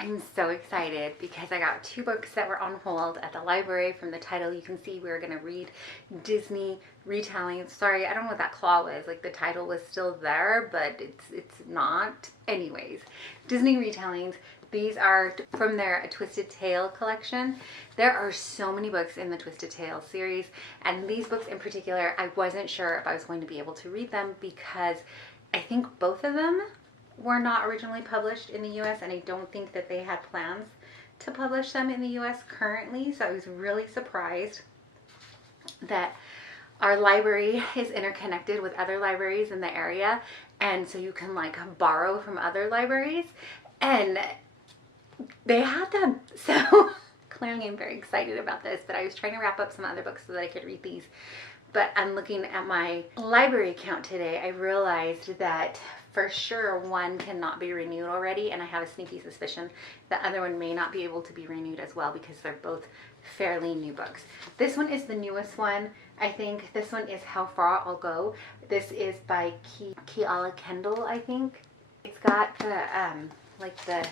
I'm so excited because I got 2 books that were on hold at the library. From the title, you can see we were going to read Disney retellings. Sorry, I don't know what that claw was. Like, the title was still there, but it's not. Anyways, Disney retellings. These are from their A Twisted Tale collection. There are so many books in the Twisted Tale series, and these books in particular, I wasn't sure if I was going to be able to read them because I think both of them were not originally published in the US, and I don't think that they had plans to publish them in the US currently. So I was really surprised that our library is interconnected with other libraries in the area, and so you can like borrow from other libraries, and they had them. So clearly I'm very excited about this, but I was trying to wrap up some other books so that I could read these. But I'm looking at my library account today. I realized that for sure one cannot be renewed already, and I have a sneaky suspicion the other one may not be able to be renewed as well because they're both fairly new books. This one is the newest one. I think this one is How Far I'll Go. This is by Keala Kendall, I think. It's got the like the,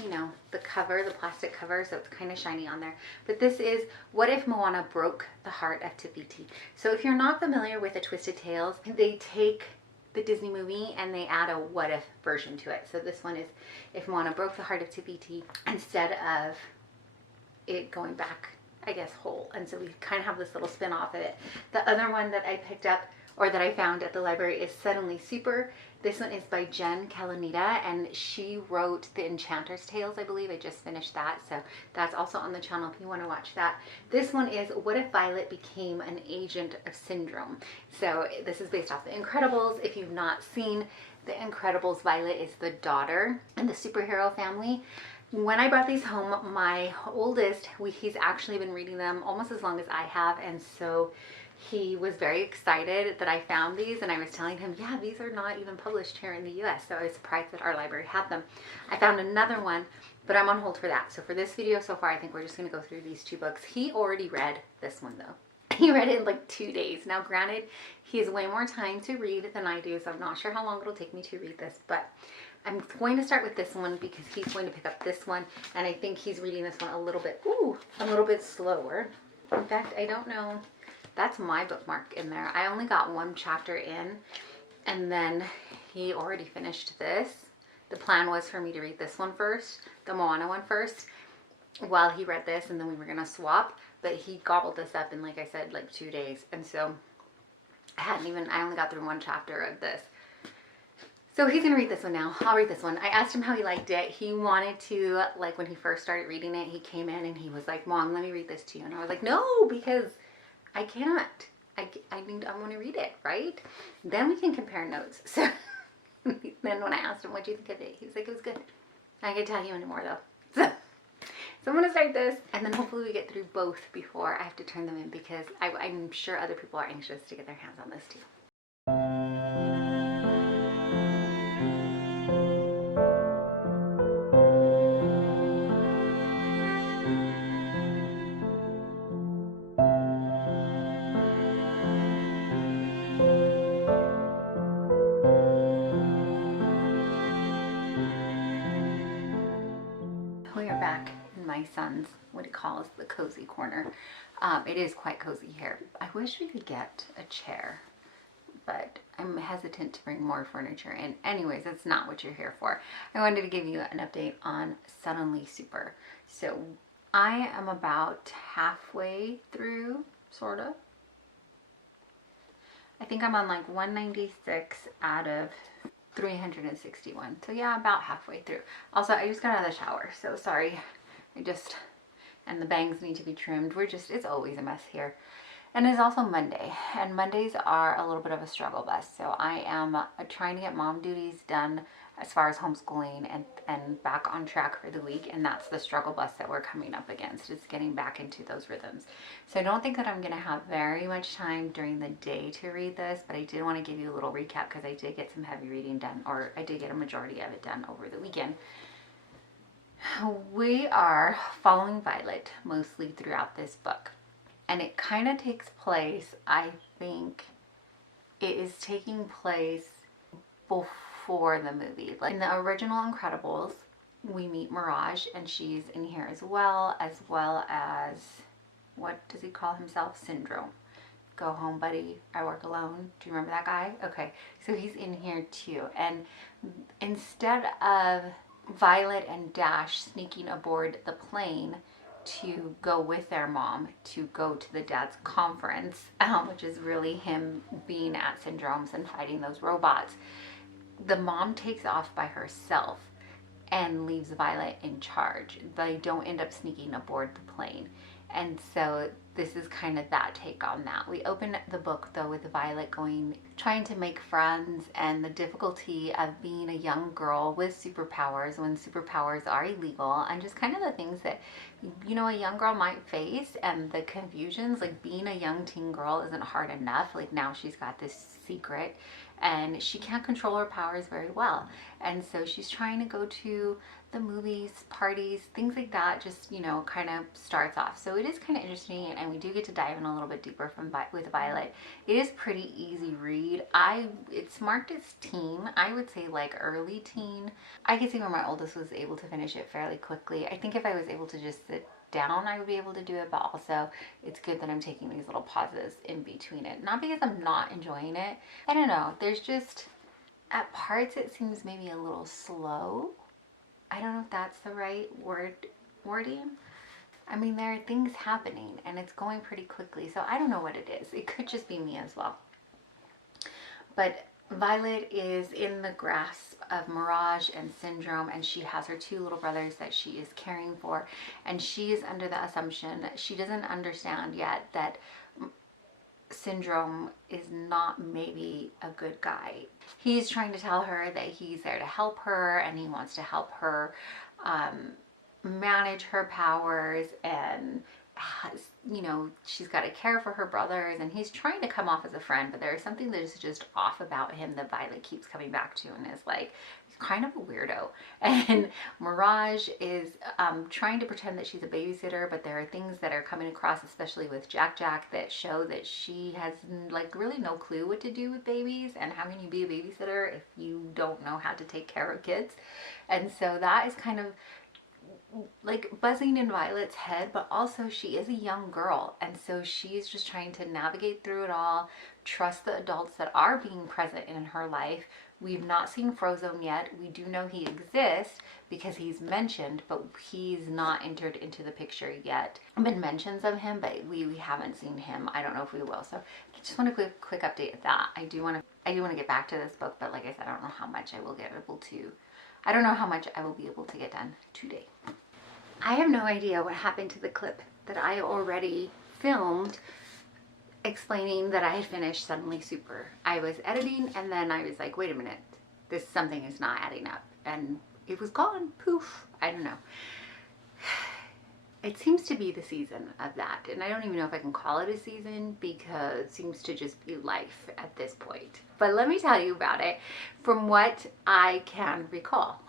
you know, the cover, the plastic cover, so it's kind of shiny on there. But this is What If Moana Broke the Heart of Te Fiti. So if you're not familiar with the Twisted Tales, they take the Disney movie and they add a what if version to it. So this one is If Moana Broke the Heart of Te Fiti instead of it going back, I guess, whole. And so we kind of have this little spin off of it. The other one that I picked up, or that I found at the library, is Suddenly Super. This one is by Calonita, and she wrote The Enchanter's Tales, I believe. I just finished that, so that's also on the channel if you want to watch that. This one is What If Violet Became an Agent of Syndrome. So this is based off The Incredibles. If you've not seen The Incredibles, Violet is the daughter in the superhero family. When I brought these home, my oldest, he's actually been reading them almost as long as I have, and so he was very excited that I found these, and I was telling him, yeah, these are not even published here in the US, so I was surprised that our library had them. I found another one, but I'm on hold for that. So for this video so far, I think we're just going to go through these 2 books. He already read this one, though. He read it in like 2 days. Now, granted, he has way more time to read than I do, so I'm not sure how long it'll take me to read this, but I'm going to start with this one because he's going to pick up this one, and I think he's reading this one a little bit slower. In fact, I don't know. That's my bookmark in there. I only got 1 chapter in, and then he already finished this. The plan was for me to read this one first, the Moana one first, while he read this, and then we were going to swap, but he gobbled this up in, like I said, like 2 days, and so I only got through 1 chapter of this. So he's going to read this one now. I'll read this one. I asked him how he liked it. He wanted to, like when he first started reading it, he came in and he was like, Mom, let me read this to you. And I was like, no, because I can't. I want to read it, right? Then we can compare notes. So then when I asked him, what do you think of it? He was like, it was good. I can't tell you anymore though. So I'm going to start this, and then hopefully we get through both before I have to turn them in, because I'm sure other people are anxious to get their hands on this too. We are back in my son's, what he calls the cozy corner. It is quite cozy here. I wish we could get a chair, but I'm hesitant to bring more furniture in. Anyways, that's not what you're here for. I wanted to give you an update on Suddenly Super. So I am about halfway through, sort of. I think I'm on like 196 out of 361. So yeah, about halfway through. Also, I just got out of the shower, so sorry. And the bangs need to be trimmed. It's always a mess here. And it's also Monday, and Mondays are a little bit of a struggle bus. So I am trying to get mom duties done as far as homeschooling and back on track for the week. And that's the struggle bus that we're coming up against. It's getting back into those rhythms. So I don't think that I'm going to have very much time during the day to read this, but I did want to give you a little recap because I did get some heavy reading done, or I did get a majority of it done over the weekend. We are following Violet mostly throughout this book. And it kind of takes place, I think it is taking place before the movie. Like in the original Incredibles, we meet Mirage, and she's in here as well as, what does he call himself? Syndrome. Go home, buddy. I work alone. Do you remember that guy? Okay, so he's in here too. And instead of Violet and Dash sneaking aboard the plane to go with their mom to go to the dad's conference, which is really him being at Syndrome's and fighting those robots, the mom takes off by herself and leaves Violet in charge. They don't end up sneaking aboard the plane. And so this is kind of that take on that. We open the book though with Violet trying to make friends, and the difficulty of being a young girl with superpowers when superpowers are illegal, and just kind of the things that, you know, a young girl might face, and the confusions. Like, being a young teen girl isn't hard enough. Like, now she's got this secret and she can't control her powers very well. And so she's trying to go to the movies, parties, things like that, just, you know, kind of starts off. So it is kind of interesting, and we do get to dive in a little bit deeper with Violet. It is pretty easy read. It's marked as teen. I would say like early teen. I could see where my oldest was able to finish it fairly quickly. I think if I was able to just sit down, I would be able to do it, but also it's good that I'm taking these little pauses in between it. Not because I'm not enjoying it. I don't know. There's just, at parts it seems maybe a little slow. I don't know if that's the right wording. I mean, there are things happening and it's going pretty quickly, so I don't know what it is. It could just be me as well. But Violet is in the grasp of Mirage and Syndrome, and she has her two little brothers that she is caring for, and she is under the assumption, she doesn't understand yet, that Syndrome is not maybe a good guy. He's trying to tell her that he's there to help her, and he wants to help her manage her powers, and you know, she's got to care for her brothers, and he's trying to come off as a friend, but there's something that is just off about him that Violet keeps coming back to, and is like, he's kind of a weirdo. And Mirage is trying to pretend that she's a babysitter, but there are things that are coming across, especially with Jack, that show that she has like really no clue what to do with babies, and how can you be a babysitter if you don't know how to take care of kids. And so that is kind of like buzzing in Violet's head, but also she is a young girl, and so she's just trying to navigate through it all, trust the adults that are being present in her life. We've not seen Frozone yet. We do know he exists because he's mentioned, but he's not entered into the picture yet. There have been mentions of him, but we haven't seen him. I don't know if we will. So I just want a quick update of that. I do want to get back to this book, but like I said, I don't know how much I will be able to get done today. I have no idea what happened to the clip that I already filmed explaining that I had finished Suddenly Super. I was editing, and then I was like, wait a minute, something is not adding up, and it was gone. Poof. I don't know. It seems to be the season of that, and I don't even know if I can call it a season, because it seems to just be life at this point. But let me tell you about it from what I can recall.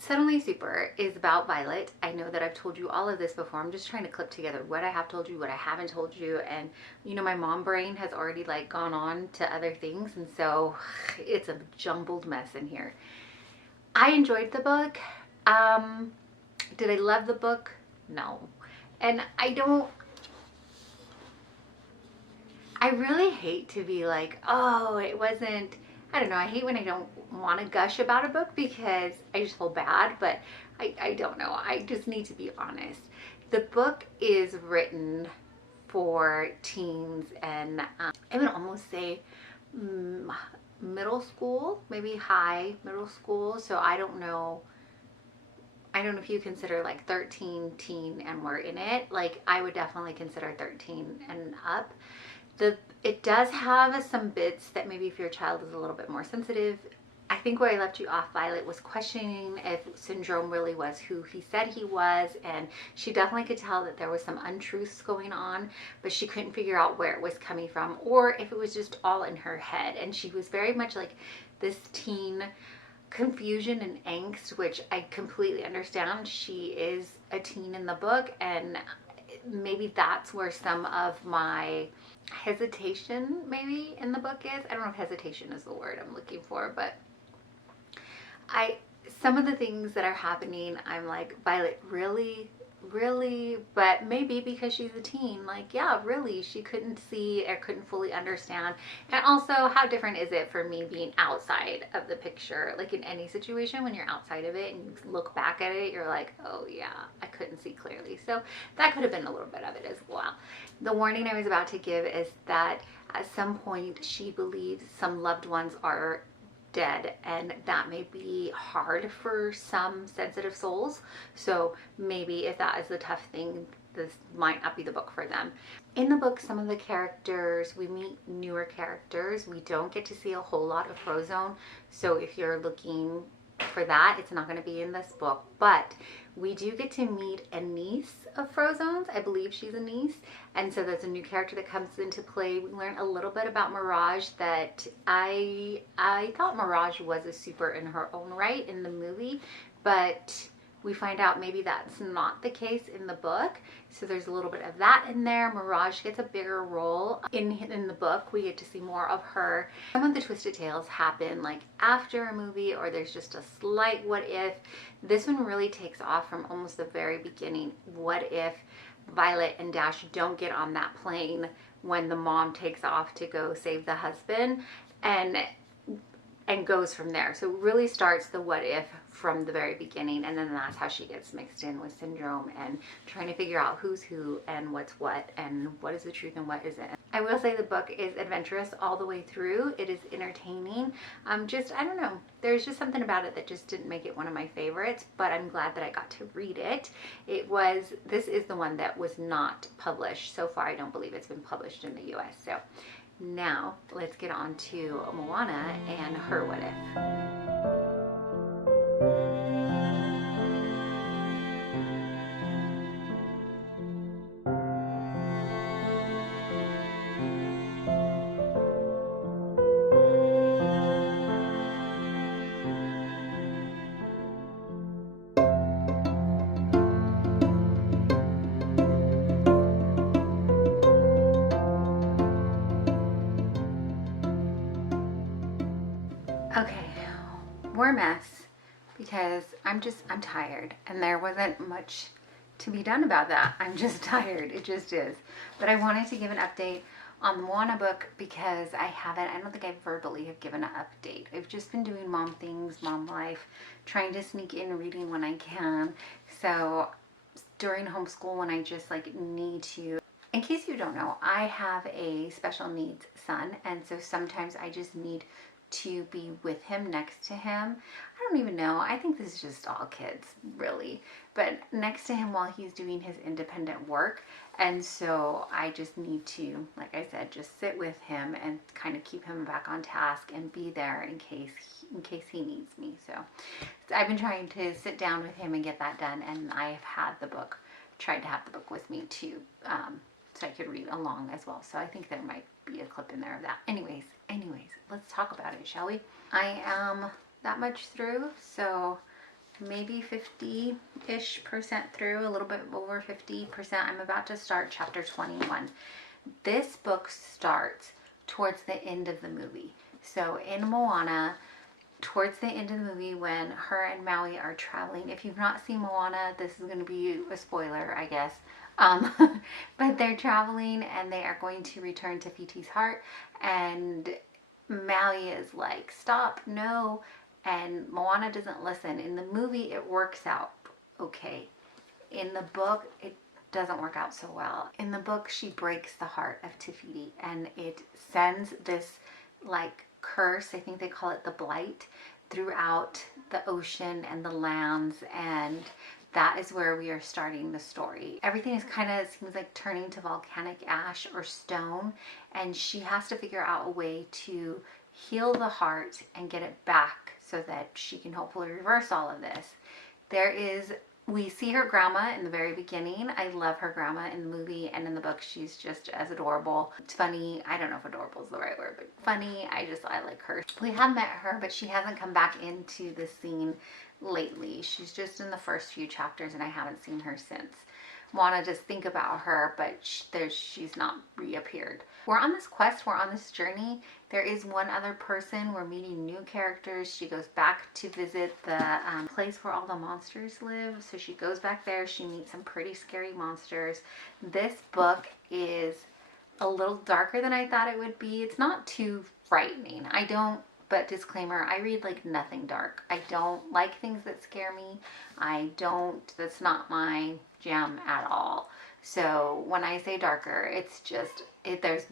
Suddenly Super is about Violet. I know that I've told you all of this before. I'm just trying to clip together what I have told you, what I haven't told you, and you know, my mom brain has already like gone on to other things, and so it's a jumbled mess in here. I enjoyed the book. Did I love the book? No. And I really hate to be like, oh, it wasn't, I don't know, I hate when I don't want to gush about a book because I just feel bad, but I don't know. I just need to be honest. The book is written for teens and I would almost say middle school, maybe high middle school. So I don't know if you consider like 13 teen and we're in it. Like, I would definitely consider 13 and up. It does have some bits that maybe if your child is a little bit more sensitive. I think where I left you off, Violet was questioning if Syndrome really was who he said he was, and she definitely could tell that there was some untruths going on, but she couldn't figure out where it was coming from, or if it was just all in her head. And she was very much like this teen confusion and angst, which I completely understand. She is a teen in the book, and maybe that's where some of my hesitation maybe in the book is. I don't know if hesitation is the word I'm looking for, but some of the things that are happening, I'm like, Violet, really? Really? But maybe because she's a teen, like, yeah, really, she couldn't see or couldn't fully understand. And also, how different is it for me being outside of the picture? Like, in any situation, when you're outside of it and you look back at it, you're like, oh yeah, I couldn't see clearly. So that could have been a little bit of it as well. The warning I was about to give is that at some point she believes some loved ones are dead, and that may be hard for some sensitive souls. So maybe if that is the tough thing, this might not be the book for them. In the book, some of the characters, we meet newer characters. We don't get to see a whole lot of Frozone. So if you're looking for that, it's not going to be in this book, but we do get to meet a niece of Frozone's. I believe she's a niece, and so there's a new character that comes into play. We learn a little bit about Mirage, that I thought Mirage was a super in her own right in the movie, but we find out maybe that's not the case in the book. So there's a little bit of that in there. Mirage gets a bigger role in the book. We get to see more of her. Some of the twisted tales happen like after a movie, or there's just a slight what if. This one really takes off from almost the very beginning. What if Violet and Dash don't get on that plane when the mom takes off to go save the husband, and goes from there. So it really starts the what if from the very beginning, and then that's how she gets mixed in with Syndrome and trying to figure out who's who and what's what and what is the truth and what isn't. I will say the book is adventurous all the way through. It is entertaining. I don't know. There's just something about it that just didn't make it one of my favorites, but I'm glad that I got to read it. This is the one that was not published. So far, I don't believe it's been published in the US. So now let's get on to Moana and her what if. Okay, more mess because I'm tired, and there wasn't much to be done about that. I'm just tired. It just is. But I wanted to give an update on the Moana book because I don't think I verbally have given an update. I've just been doing mom things, mom life, trying to sneak in reading when I can. So during homeschool, when I just like need to, in case you don't know, I have a special needs son, and so sometimes I just need to be with him, next to him. I don't even know. I think this is just all kids, really. But next to him while he's doing his independent work. And so I just need to, like I said, just sit with him and kind of keep him back on task and be there in case he needs me. So I've been trying to sit down with him and get that done. And I have had the book, tried to have the book with me too, so I could read along as well. So I think there might be a clip in there of that. Anyways, let's talk about it, shall we? I am that much through, so maybe 50-ish% through, a little bit over 50%. I'm about to start chapter 21. This book starts towards the end of the movie. So in Moana, towards the end of the movie, when her and Maui are traveling, if you've not seen Moana, this is going to be a spoiler, I guess. But they're traveling and they are going to return to Fiti's heart, and Maui is like, stop, no, and Moana doesn't listen. In the movie, it works out okay. In the book, it doesn't work out so well. In the book, she breaks the heart of Te Fiti, and it sends this like curse, I think they call it the blight, throughout the ocean and the lands, and that is where we are starting the story. Everything is kind of seems like turning to volcanic ash or stone, and she has to figure out a way to heal the heart and get it back so that she can hopefully reverse all of this. We see her grandma in the very beginning. I love her grandma in the movie, and in the book she's just as adorable. It's funny. I don't know if adorable is the right word, but funny. I like her. We have met her, but she hasn't come back into the scene lately. She's just in the first few chapters, and I haven't seen her since. Moana just think about her, but she's not reappeared. We're on this quest, we're on this journey. There is one other person, we're meeting new characters. She goes back to visit the place where all the monsters live. So she goes back there, she meets some pretty scary monsters. This book is a little darker than I thought it would be. It's not too frightening. But disclaimer, I read like nothing dark. I don't like things that scare me. That's not my jam at all. So when I say darker, it's just, there's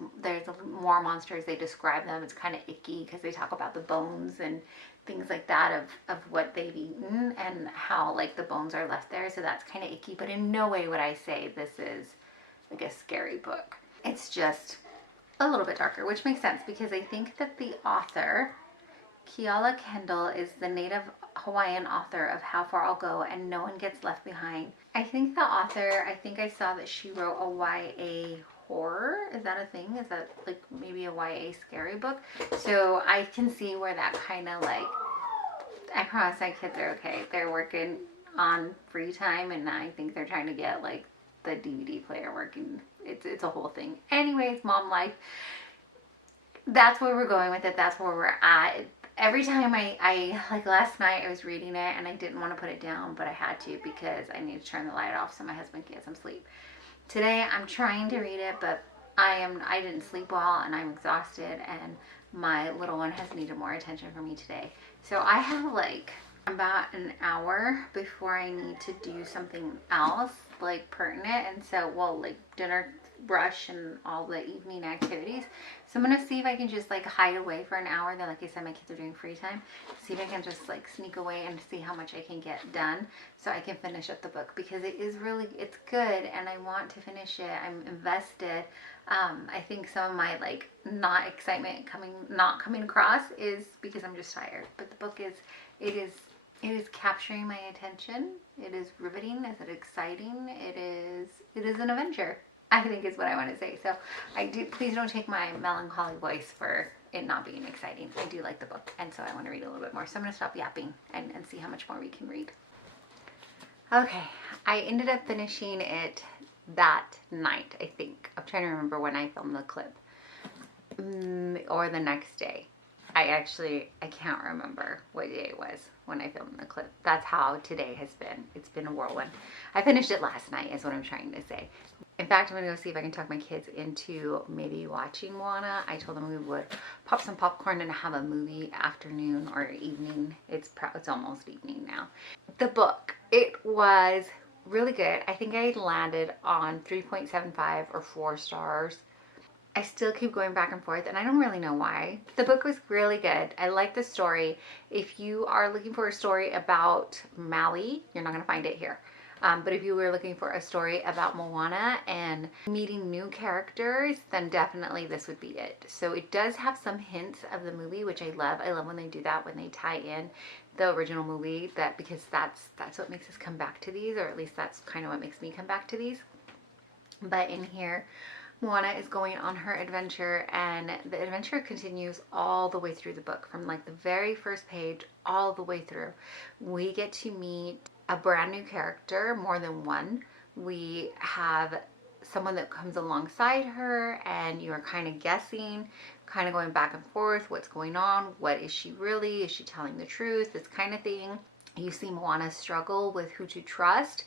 more monsters. They describe them. It's kind of icky because they talk about the bones and things like that of what they've eaten and how like the bones are left there. So that's kind of icky, but in no way would I say this is like a scary book. It's just a little bit darker, which makes sense because I think that the author, Keala Kendall, is the native Hawaiian author of How Far I'll Go and No One Gets Left Behind. I think I saw that she wrote a YA horror. Is that a thing? Is that like maybe a YA scary book? So I can see where that kind of like, I promise my kids are okay. They're working on free time and I think they're trying to get like the DVD player working. It's a whole thing. Anyways, mom life. That's where we're going with it. That's where we're at. Every time I like last night I was reading it and I didn't want to put it down, but I had to because I need to turn the light off so my husband can get some sleep. Today I'm trying to read it, but I didn't sleep well and I'm exhausted and my little one has needed more attention from me today. So I have like about an hour before I need to do something else like pertinent, and so like dinner, brush, and all the evening activities. So I'm gonna see if I can just like hide away for an hour. Then like I said, my kids are doing free time. See if I can just like sneak away and see how much I can get done so I can finish up the book because it's good and I want to finish it. I'm invested. I think some of my like not coming across is because I'm just tired, but the book it is capturing my attention. It is riveting. Is it exciting? It is an adventure, I think is what I want to say. So please don't take my melancholy voice for it not being exciting. I do like the book, and so I want to read a little bit more. So I'm going to stop yapping and see how much more we can read. Okay, I ended up finishing it that night, I think. I'm trying to remember when I filmed the clip. Or the next day. I can't remember what day it was when I filmed the clip. That's how today has been. It's been a whirlwind. I finished it last night is what I'm trying to say. In fact, I'm going to go see if I can talk my kids into maybe watching Moana. I told them we would pop some popcorn and have a movie afternoon or evening. It's almost evening now. The book, it was really good. I think I landed on 3.75 or 4 stars. I still keep going back and forth and I don't really know why. The book was really good. I like the story. If you are looking for a story about Maui, you're not going to find it here. But if you were looking for a story about Moana and meeting new characters, then definitely this would be it. So it does have some hints of the movie, which I love. I love when they do that, when they tie in the original movie, because that's what makes us come back to these, or at least that's kind of what makes me come back to these. But in here, Moana is going on her adventure, and the adventure continues all the way through the book, from like the very first page all the way through. We get to meet a brand new character, more than one. We have someone that comes alongside her and you're kind of guessing, kind of going back and forth, what's going on, what is she really, is she telling the truth, this kind of thing. You see Moana struggle with who to trust,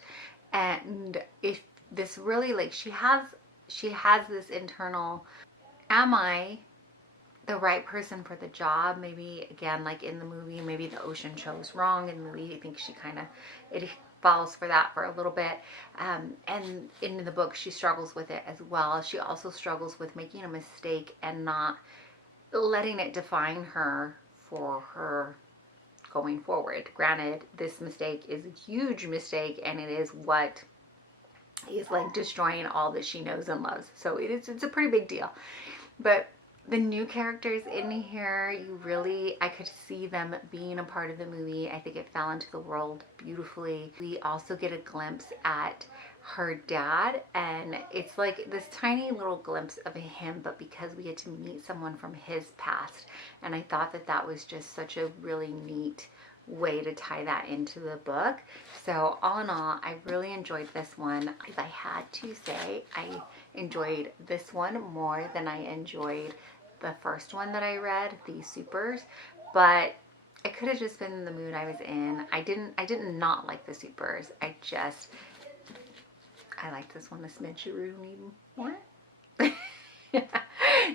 and if this really, like, she has this internal, am I the right person for the job? Maybe, again, like in the movie, maybe the ocean chose wrong in the movie. I think she kind of, it falls for that for a little bit. And in the book, she struggles with it as well. She also struggles with making a mistake and not letting it define her for her going forward. Granted, this mistake is a huge mistake, and it is what is like destroying all that she knows and loves. So it's a pretty big deal. But the new characters in here, I could see them being a part of the movie. I think it fell into the world beautifully. We also get a glimpse at her dad, and it's like this tiny little glimpse of him, but because we get to meet someone from his past. And I thought that was just such a really neat way to tie that into the book. So all in all, I really enjoyed this one. If I had to say, I enjoyed this one more than I enjoyed the first one that I read, the Supers, but it could have just been the mood I was in. I didn't not like the Supers. I liked this one a smidge more.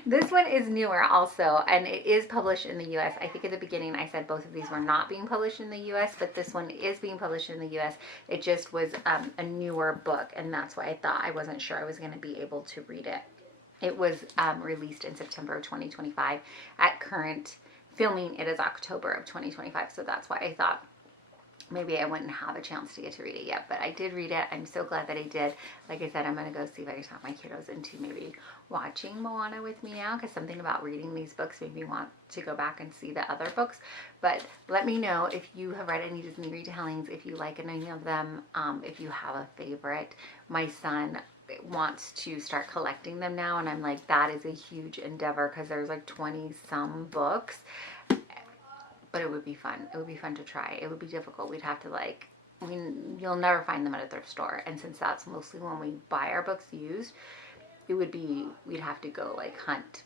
This one is newer also, and it is published in the US. I think at the beginning I said both of these were not being published in the US, but this one is being published in the US. It just was a newer book, and that's why I wasn't sure I was going to be able to read it. It was released in September of 2025. At current filming, it is October of 2025, so that's why I thought maybe I wouldn't have a chance to get to read it yet, but I did read it. I'm so glad that I did. Like I said, I'm going to go see if I can talk my kiddos into maybe watching Moana with me now, because something about reading these books made me want to go back and see the other books. But let me know if you have read any Disney retellings, if you like any of them, if you have a favorite. My son wants to start collecting them now, and I'm like, that is a huge endeavor because there's like 20 some books. But it would be fun. It would be fun to try. It would be difficult. We'd have to you'll never find them at a thrift store. And since that's mostly when we buy our books used, we'd have to go hunt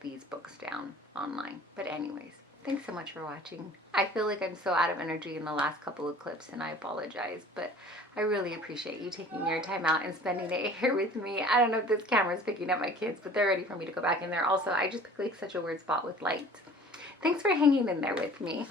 these books down online. But anyways, thanks so much for watching. I feel like I'm so out of energy in the last couple of clips, and I apologize, but I really appreciate you taking your time out and spending it here with me. I don't know if this camera's picking up my kids, but they're ready for me to go back in there. Also, I just picked such a weird spot with light. Thanks for hanging in there with me.